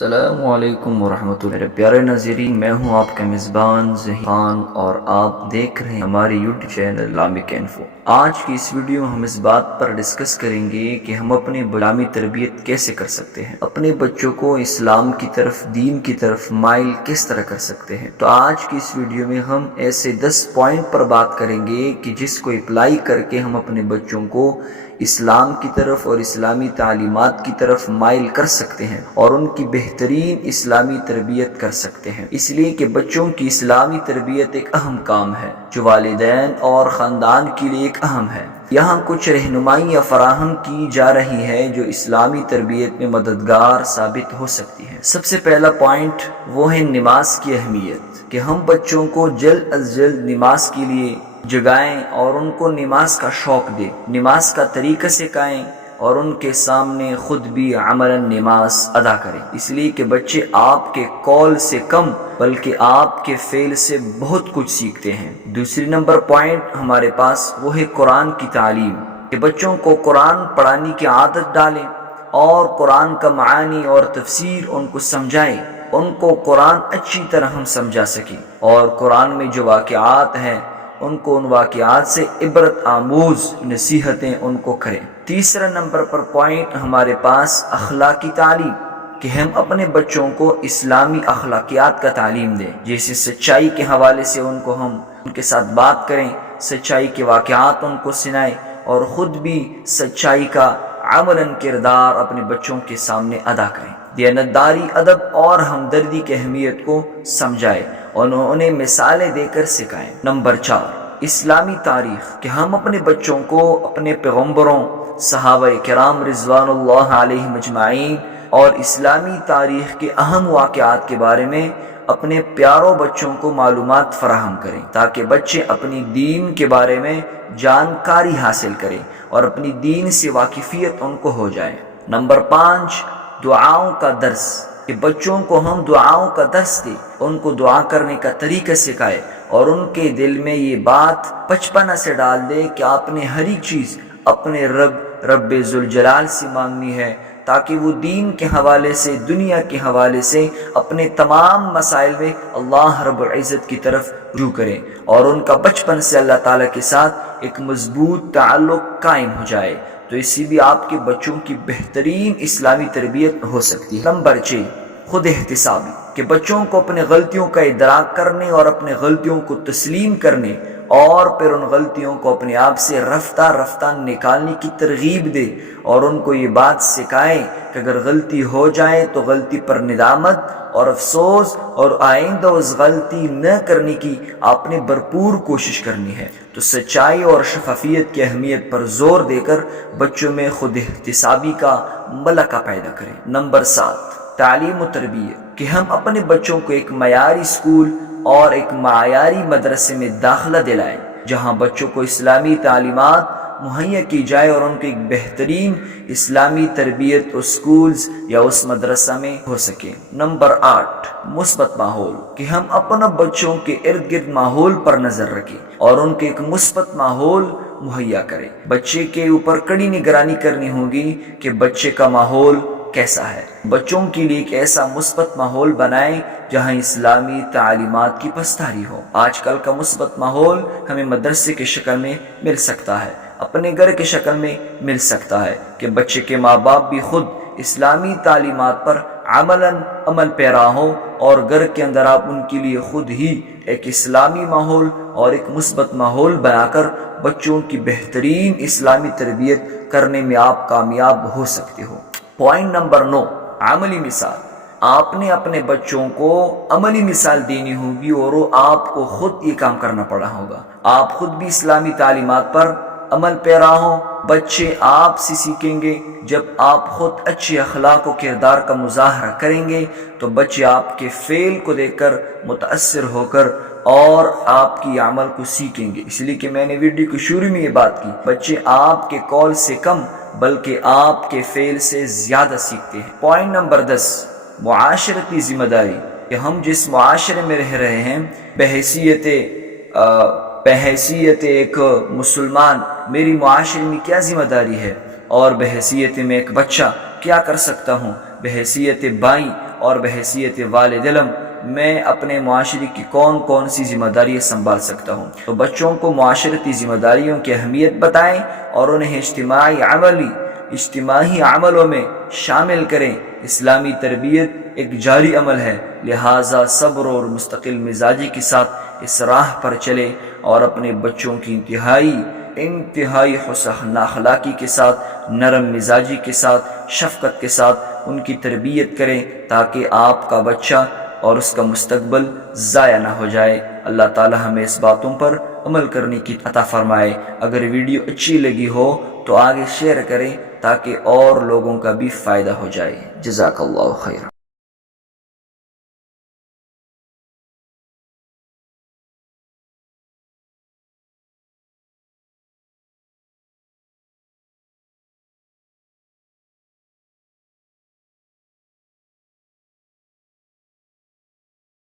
السلام علیکم ورحمۃ اللہ۔ میرے پیارے ناظرین، میں ہوں آپ کا میزبان ظہیر خان اور آپ دیکھ رہے ہیں ہمارے یوٹیوب چینل اسلامک انفو۔ آج کی اس ویڈیو میں ہم اس بات پر ڈسکس کریں گے کہ ہم اپنی اسلامی تربیت کیسے کر سکتے ہیں، اپنے بچوں کو اسلام کی طرف، دین کی طرف مائل کس طرح کر سکتے ہیں۔ تو آج کی اس ویڈیو میں ہم ایسے 10 پوائنٹ پر بات کریں گے کہ جس کو اپلائی کر کے ہم اپنے بچوں کو اسلام کی طرف اور اسلامی تعلیمات کی طرف مائل کر سکتے ہیں اور ان کی بہترین اسلامی تربیت کر سکتے ہیں، اس لیے کہ بچوں کی اسلامی تربیت ایک اہم کام ہے جو والدین اور خاندان کے لیے ایک اہم ہے۔ یہاں کچھ رہنمائیاں فراہم کی جا رہی ہیں جو اسلامی تربیت میں مددگار ثابت ہو سکتی ہیں۔ سب سے پہلا پوائنٹ وہ ہے نماز کی اہمیت، کہ ہم بچوں کو جلد از جلد نماز کے لیے جگائیں اور ان کو نماز کا شوق دیں، نماز کا طریقہ سکھائیں اور ان کے سامنے خود بھی عملاً نماز ادا کریں، اس لیے کہ بچے آپ کے قول سے کم بلکہ آپ کے فعل سے بہت کچھ سیکھتے ہیں۔ دوسری نمبر پوائنٹ ہمارے پاس وہ ہے قرآن کی تعلیم، کہ بچوں کو قرآن پڑھانے کی عادت ڈالیں اور قرآن کا معانی اور تفسیر ان کو سمجھائیں، ان کو قرآن اچھی طرح ہم سمجھا سکیں اور قرآن میں جو واقعات ہیں ان کو ان واقعات سے عبرت آموز نصیحتیں ان کو کریں۔ تیسرا نمبر پر پوائنٹ ہمارے پاس اخلاقی تعلیم، کہ ہم اپنے بچوں کو اسلامی اخلاقیات کا تعلیم دیں، جیسے سچائی کے حوالے سے ان کو ہم ان کے ساتھ بات کریں، سچائی کے واقعات ان کو سنائیں اور خود بھی سچائی کا عملاً کردار اپنے بچوں کے سامنے ادا کریں، دیانتداری، ادب اور ہمدردی کی اہمیت کو سمجھائیں اور انہیں مثالیں دے کر سکھائیں۔ نمبر 4 اسلامی تاریخ، کہ ہم اپنے بچوں کو اپنے پیغمبروں، صحابہ کرام رضوان اللہ علیہم اجمعین اور اسلامی تاریخ کے اہم واقعات کے بارے میں اپنے پیاروں بچوں کو معلومات فراہم کریں تاکہ بچے اپنی دین کے بارے میں جانکاری حاصل کریں اور اپنی دین سے واقفیت ان کو ہو جائے۔ نمبر 5 دعاؤں کا درس، کہ بچوں کو ہم دعاؤں کا درس دیں، ان کو دعا کرنے کا طریقہ سکھائے اور ان کے دل میں یہ بات بچپن سے ڈال دے کہ آپ نے ہر ایک چیز اپنے رب ذوالجلال سے مانگنی ہے، تاکہ وہ دین کے حوالے سے، دنیا کے حوالے سے اپنے تمام مسائل میں اللہ رب العزت کی طرف رجوع کریں اور ان کا بچپن سے اللہ تعالیٰ کے ساتھ ایک مضبوط تعلق قائم ہو جائے، تو اسی بھی آپ کے بچوں کی بہترین اسلامی تربیت ہو سکتی ہے۔ نمبر 6 خود احتسابی، کہ بچوں کو اپنے غلطیوں کا ادراک کرنے اور اپنے غلطیوں کو تسلیم کرنے اور پھر ان غلطیوں کو اپنے آپ سے رفتہ رفتہ نکالنے کی ترغیب دے اور ان کو یہ بات سکھائیں کہ اگر غلطی ہو جائے تو غلطی پر ندامت اور افسوس اور آئندہ اس غلطی نہ کرنے کی آپ نے بھرپور کوشش کرنی ہے۔ تو سچائی اور شفافیت کی اہمیت پر زور دے کر بچوں میں خود احتسابی کا ملکہ پیدا کریں۔ نمبر 7 تعلیم و تربیت، کہ ہم اپنے بچوں کو ایک معیاری اسکول اور ایک معیاری مدرسے میں داخلہ دلائیں جہاں بچوں کو اسلامی تعلیمات مہیا کی جائے اور ان کو ایک بہترین اسلامی تربیت اس اسکولز یا اس مدرسہ میں ہو سکے۔ نمبر 8 مثبت ماحول، کہ ہم اپنے بچوں کے ارد گرد ماحول پر نظر رکھیں اور ان کو ایک مثبت ماحول مہیا کریں۔ بچے کے اوپر کڑی نگرانی کرنی ہوگی کہ بچے کا ماحول کیسا ہے، بچوں کے لیے ایک ایسا مثبت ماحول بنائیں جہاں اسلامی تعلیمات کی پاسداری ہو۔ آج کل کا مثبت ماحول ہمیں مدرسے کی شکل میں مل سکتا ہے، اپنے گھر کی شکل میں مل سکتا ہے کہ بچے کے ماں باپ بھی خود اسلامی تعلیمات پر عمل پیرا ہوں اور گھر کے اندر آپ ان کے لیے خود ہی ایک اسلامی ماحول اور ایک مثبت ماحول بنا کر بچوں کی بہترین اسلامی تربیت کرنے میں آپ کامیاب ہو سکتے ہو۔ پوائنٹ نمبر 9 عملی مثال، آپ نے اپنے بچوں کو عملی مثال دینی ہوگی اور وہ آپ کو خود یہ کام کرنا پڑا ہوگا۔ آپ خود بھی اسلامی تعلیمات پر عمل پیرا ہوں، بچے آپ سے سیکھیں گے۔ جب آپ خود اچھے اخلاق و کردار کا مظاہرہ کریں گے تو بچے آپ کے فعل کو دیکھ کر متاثر ہو کر اور آپ کی عمل کو سیکھیں گے۔ اس لیے کہ میں نے ویڈیو کے شروع میں یہ بات کی، بچے آپ کے قول سے کم بلکہ آپ کے فعل سے زیادہ سیکھتے ہیں۔ پوائنٹ نمبر 10 معاشرتی ذمہ داری، کہ ہم جس معاشرے میں رہ رہے ہیں بحیثیت ایک مسلمان میری معاشرے میں کیا ذمہ داری ہے اور بحیثیت میں ایک بچہ کیا کر سکتا ہوں، بحیثیت بھائی اور بحیثیت والد علم میں اپنے معاشرے کی کون کون سی ذمہ داریاں سنبھال سکتا ہوں۔ تو بچوں کو معاشرتی ذمہ داریوں کی اہمیت بتائیں اور انہیں اجتماعی عملوں میں شامل کریں۔ اسلامی تربیت ایک جاری عمل ہے، لہٰذا صبر اور مستقل مزاجی کے ساتھ اس راہ پر چلے اور اپنے بچوں کی انتہائی حسن اخلاقی کے ساتھ، نرم مزاجی کے ساتھ، شفقت کے ساتھ ان کی تربیت کریں تاکہ آپ کا بچہ اور اس کا مستقبل ضائع نہ ہو جائے۔ اللہ تعالی ہمیں اس باتوں پر عمل کرنے کی عطا فرمائے۔ اگر ویڈیو اچھی لگی ہو تو آگے شیئر کریں تاکہ اور لوگوں کا بھی فائدہ ہو جائے۔ جزاک اللہ خیر۔